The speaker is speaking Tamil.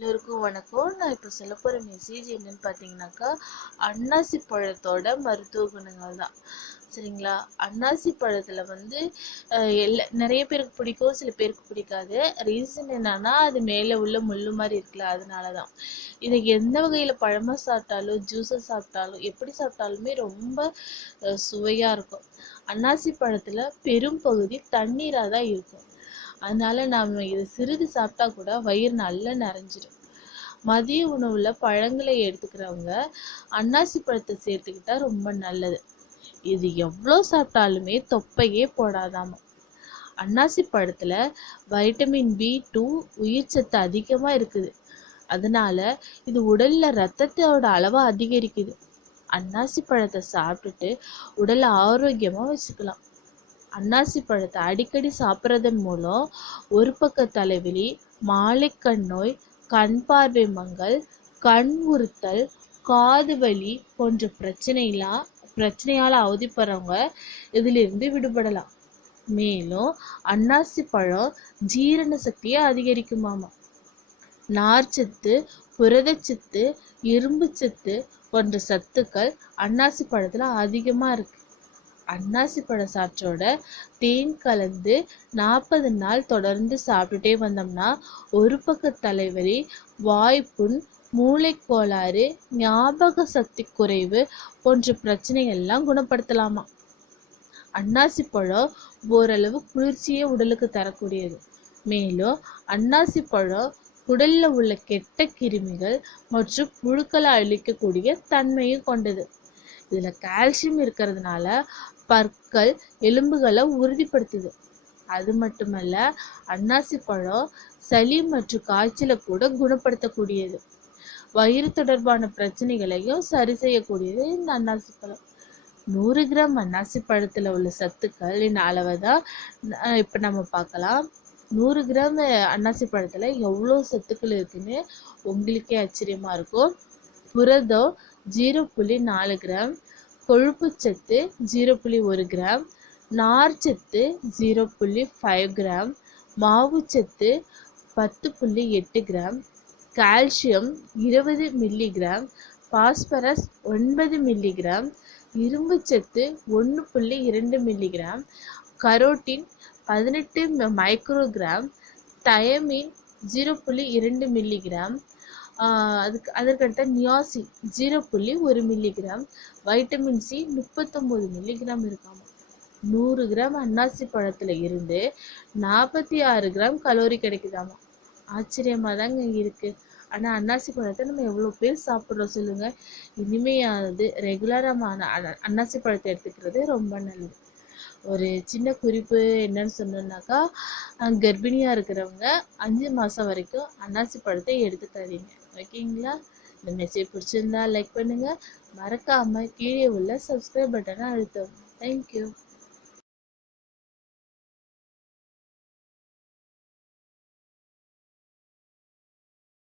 எல்லோருக்கும் வணக்கம். நான் இப்போ சொல்ல போகிற மெசேஜ் என்னன்னு பார்த்தீங்கன்னாக்கா அன்னாசி பழத்தோட மருத்துவ குணங்கள் தான். சரிங்களா? அன்னாசி பழத்தில் வந்து எல்லா நிறைய பேருக்கு பிடிக்கும் சில பேருக்கு பிடிக்காது. ரீசன் என்னன்னா அது மேலே உள்ள முள்ளு மாதிரி இருக்குல்ல அதனால தான் இதை எந்த வகையில் பழமாக சாப்பிட்டாலும் ஜூஸை சாப்பிட்டாலும் எப்படி சாப்பிட்டாலுமே ரொம்ப சுவையாக இருக்கும். அன்னாசி பழத்தில் பெரும் பகுதி தண்ணீராக தான் இருக்கும். அதனால நம்ம இது சிறிது சாப்பிட்டா கூட வயிறு நல்லா நிறைஞ்சிடும் மதிய உணவுல பழங்களை எடுத்துக்கிறவங்க அன்னாசி பழத்தை சேர்த்துக்கிட்டா ரொம்ப நல்லது. இது எவ்வளோ சாப்பிட்டாலுமே தொப்பையே போடாதாம. அன்னாசி பழத்துல வைட்டமின் பி டூ உயிர் சத்து அதிகமாக இருக்குது. அதனால இது உடல்ல ரத்தத்தோட அளவை அதிகரிக்குது. அன்னாசி பழத்தை சாப்பிட்டுட்டு உடலை ஆரோக்கியமா வச்சுக்கலாம். அன்னாசி பழத்தை அடிக்கடி சாப்பிட்றதன் மூலம் ஒரு பக்க தலைவலி மாலைக்கண் நோய் கண் பார்வை மங்கள் கண் உறுத்தல் காது வலி போன்ற பிரச்சனைலாம் பிரச்சனையால் அவதிப்படுறவங்க இதிலிருந்து விடுபடலாம். மேலும் அன்னாசி பழம் ஜீரண சக்தியை அதிகரிக்குமாமா. நார்ச்சத்து புரதச்சத்து இரும்புச்சத்து போன்ற சத்துக்கள் அன்னாசி பழத்தில் அதிகமாக இருக்குது அன்னாசி பழ சாற்றோட தேன் கலந்து நாற்பது நாள் தொடர்ந்து சாப்பிட்டுட்டே வந்தோம்னா ஒரு பக்க தலைவலி வாய்ப்புண் மூளைக்கோளாறு ஞாபக சக்தி குறைவு போன்ற பிரச்சனைகள்லாம் குணப்படுத்தலாமா? அன்னாசி பழம் ஓரளவு குளிர்ச்சியை உடலுக்கு தரக்கூடியது. மேலும் அன்னாசி பழம் உடல்ல உள்ள கெட்ட கிருமிகள் மற்றும் புழுக்களை அழிக்கக்கூடிய தன்மையும் கொண்டது. இதில் கால்சியம் இருக்கிறதுனால பற்கள் எலும்புகளை உறுதிப்படுத்துது. அது மட்டுமல்ல அன்னாசி பழம் சளி மற்றும் காய்ச்சலை கூட குணப்படுத்தக்கூடியது. வயிறு தொடர்பான பிரச்சனைகளையும் சரி செய்யக்கூடியது இந்த அன்னாசி பழம். நூறு கிராம் அன்னாசி பழத்தில் உள்ள சத்துக்களின் அளவை தான் இப்போ நம்ம பார்க்கலாம். நூறு கிராம் அன்னாசி பழத்தில் எவ்வளோ சத்துக்கள் இருக்குன்னு உங்களுக்கே ஆச்சரியமாக இருக்கும். புரதம் ஜீரோ புள்ளி நாலு கிராம் கொழுப்புச்சத்து ஜீரோ புள்ளி ஒரு கிராம் நார்ச்சத்து ஜீரோ புள்ளி ஃபைவ் கிராம் மாவுச்சத்து பத்து புள்ளி எட்டு கிராம் கால்சியம் இருபது மில்லிகிராம் பாஸ்பரஸ் ஒன்பது மில்லிகிராம் இரும்புச்சத்து ஒன்று புள்ளி இரண்டு மில்லிகிராம் கரோட்டின் பதினெட்டு மைக்ரோகிராம் தயமின் ஜீரோ புள்ளி இரண்டு மில்லிகிராம் கிராம் அதுக்கு அதற்கடுத்த நியாசி ஜீரோ புள்ளி ஒரு மில்லிகிராம் வைட்டமின் சி முப்பத்தொம்போது மில்லிகிராம் இருக்காம? நூறு கிராம் அன்னாசி பழத்தில் இருந்து நாற்பத்தி ஆறு கிராம் கலோரி கிடைக்குதாமா? ஆச்சரியமாக தாங்க இருக்குது ஆனால் அன்னாசி பழத்தை நம்ம எவ்வளோ பேர் சாப்பிட்றோம் சொல்லுங்கள் இனிமையானது ரெகுலராக அன்னாசி பழத்தை எடுத்துக்கிறது ரொம்ப நல்லது. ஒரு சின்ன குறிப்பு என்னன்னு சொன்னோம்னாக்கா கர்ப்பிணியாக இருக்கிறவங்க அஞ்சு மாதம் வரைக்கும் அன்னாசி பழத்தை எடுத்துக்காதீங்க. ஓகேங்களா இந்த மெசேஜ் பிடிச்சிருந்தா லைக் பண்ணுங்கள் மறக்காமல் கீழே உள்ள சப்ஸ்கிரைப் பட்டனை அழுத்தவும். தேங்க்யூ